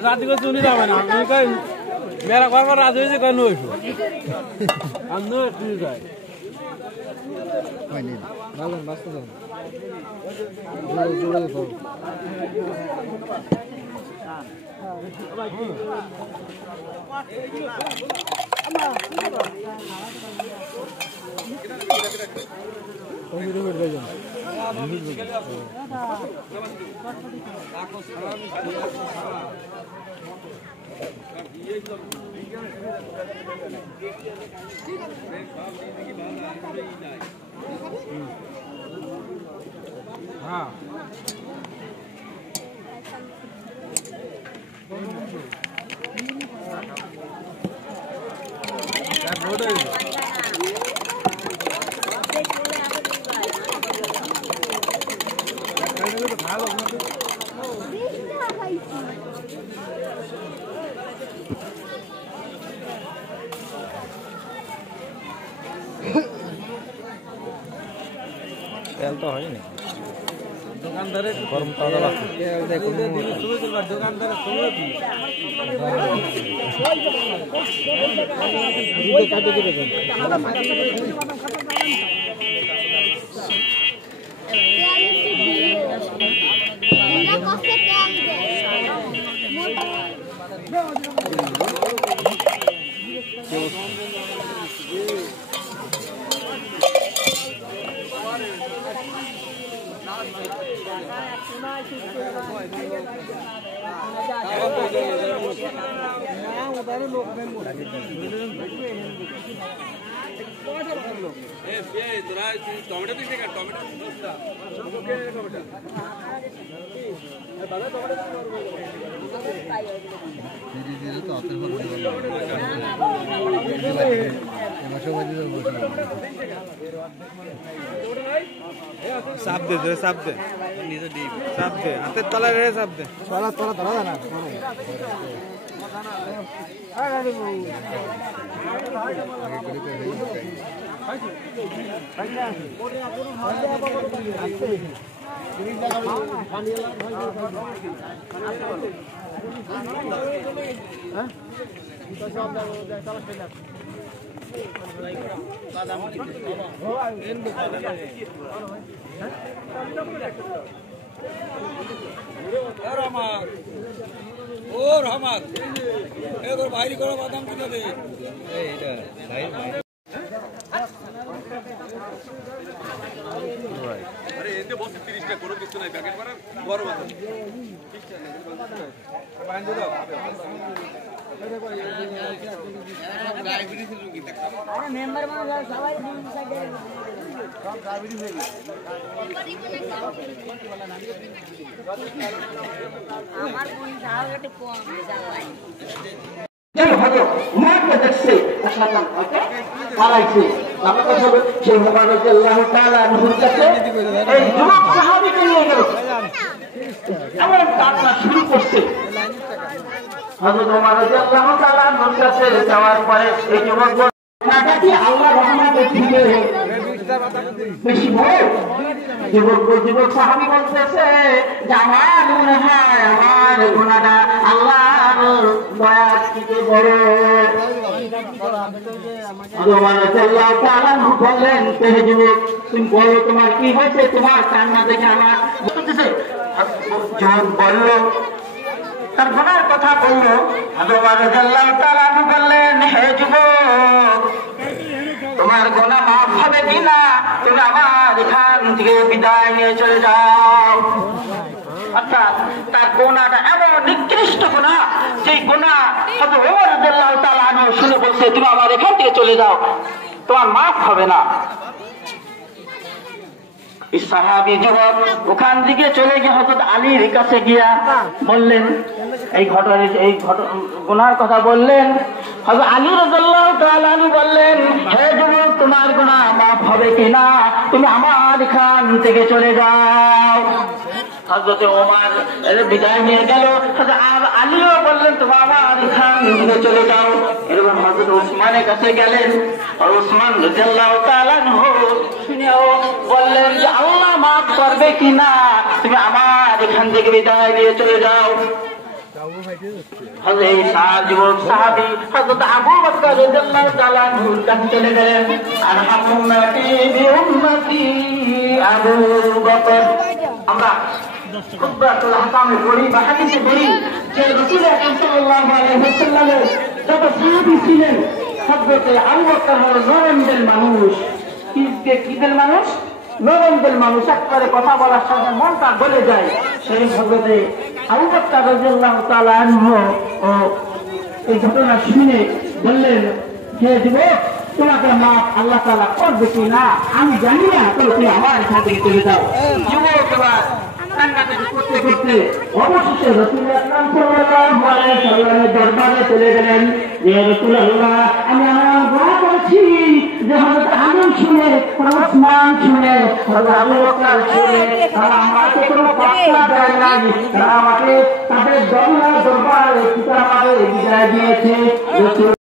रात को सुनी था मैंने मेरा घर पर रात हुई कर नो हम नो ठीक है नहीं नालन मस्त है जोड़े जोड़े तो हाँ তেল তো হয় না দোকানদারে গরম তাজা লাগছে তেল দেখুন দোকানদারে শুনে কি কাটে দিবে साफ दे दे साफ दे साफ दे हाथे तला रे साफ दे तला तला धरा ना और हमार एक और भाई को बादाम कितना दे এইটা ভাই আরে এতে বস 30 টাকা কোনো কিছু নাই প্যাকেট করা বড় বাদাম ঠিক আছে বাঁধে দাও ডায়াবেটিস রোগী আরে মেম্বার মানে সবাই সব ডায়াবেটিস হয়ে গেছে আমার কোন জায়গাটা কম যায় যেন হলো মাকে দেখছে আল্লাহ ওকে পালাইছে আমার কথা হলো সেই ওমর রাদিয়াল্লাহু তাআলা আনহুর কাছে এই যুবক সাহাবীকে নিয়ে গেল এমন কান্না শুরু করছে হযরত ওমর রাদিয়াল্লাহু তাআলা আনহুর কাছে যাওয়ার পরে এই যুবক নাকি আল্লাহ রহমতে দিবে বেশি বড় যুবক সাহাবী বলতেছে যে আমার মনে হয় আমার গুনাহটা আল্লাহর দয়া থেকে বড় আল্লাহ তাআলা বললেন হে যুবক তুমি বলো তোমার কি হয়েছে তোমার কান্না দেখে আমার বলতেছে যখন বলল তার গুনার কথা বললো আল্লাহ তাআলা বললেন হে যুবক তোমার গুনাহ মাফ হবে কিনা তুমি আমার এখান থেকে বিদায় নিয়ে চলে যাও অর্থাৎ তার গুনাহটা এমন নিকৃষ্ট গুনাহ, যেই গুনাহ হযরত ওমর রাদিয়াল্লাহু তাআলা আনহু শুনে বলছে, তুমি আমার এখান থেকে চলে যাও, তোমার মাফ হবে না। সাহাবী যুবক ওখান থেকে চলে গিয়ে হযরত আলীর কাছে গিয়া বললেন, এই গুনার কথা বললেন। হযরত আলী রাদিয়াল্লাহু তাআলা আনহু বললেন, হে যুবক, তোমার গুনাহ মাফ হবে কিনা, তুমি আমার এখান থেকে চলে যাও। হযরত ওমর বিদায় নিয়ে গেল, হযরত আলীও বললেন, তুমি আমার এখান থেকে চলে যাও। এরপর হযরত ওসমানের কাছে গেলেন, আর ওসমান রাদিয়াল্লাহু তাআলা আনহু শুনেও বললেন যে আল্লাহ মাফ করবে কিনা, তুমি আমার এখান থেকে বিদায় নিয়ে চলে যাও। সাহাবী হযরত আবু বকর রাদিয়াল্লাহু তাআলা আনহুর কাছে চলে গেলেন, আরহামুন্নাতি বিউম্মতি আবু বকর। আমরা খুতবাতুল আহকামে পড়ি বা হাদিসে পড়ি যে রাসূল আকরাম সাল্লাল্লাহু আলাইহি ওয়াসাল্লামের যত সাহাবী ছিলেন, হযরত আবু বকর হলো নরম দিল মানুষ। কি দিল মানুষ? নরম দিল মানুষ, একবারে কথা বলার সাথে মনটা গলে যায়। সেই হযরত আবু বকর রাদিয়াল্লাহু তাআলা আনহু এই ঘটনা শুনে বললেন, হে যুবক, তোমাকে মাফ আল্লাহ তাআলা করবে কি না আমি জানি না, তবে তুমি আমার সাথে চলে যাও। যুবক করতে করতে অবশেষে রাসূল আকরাম সাল্লাল্লাহু আলাইহি ওয়াসাল্লামের দরবারে চলে গেলেন। ইয়া রাসূলুল্লাহ, আমি আমার দোয়া করছি যে হযরত আলী শুনে, ওসমান শুনে, হযরত আবু বকর শুনে, তারা আমাকে কোনো পাত্তা দেয় না, তারা আমাকে তাদের দরবারে বিদায় দিয়েছে।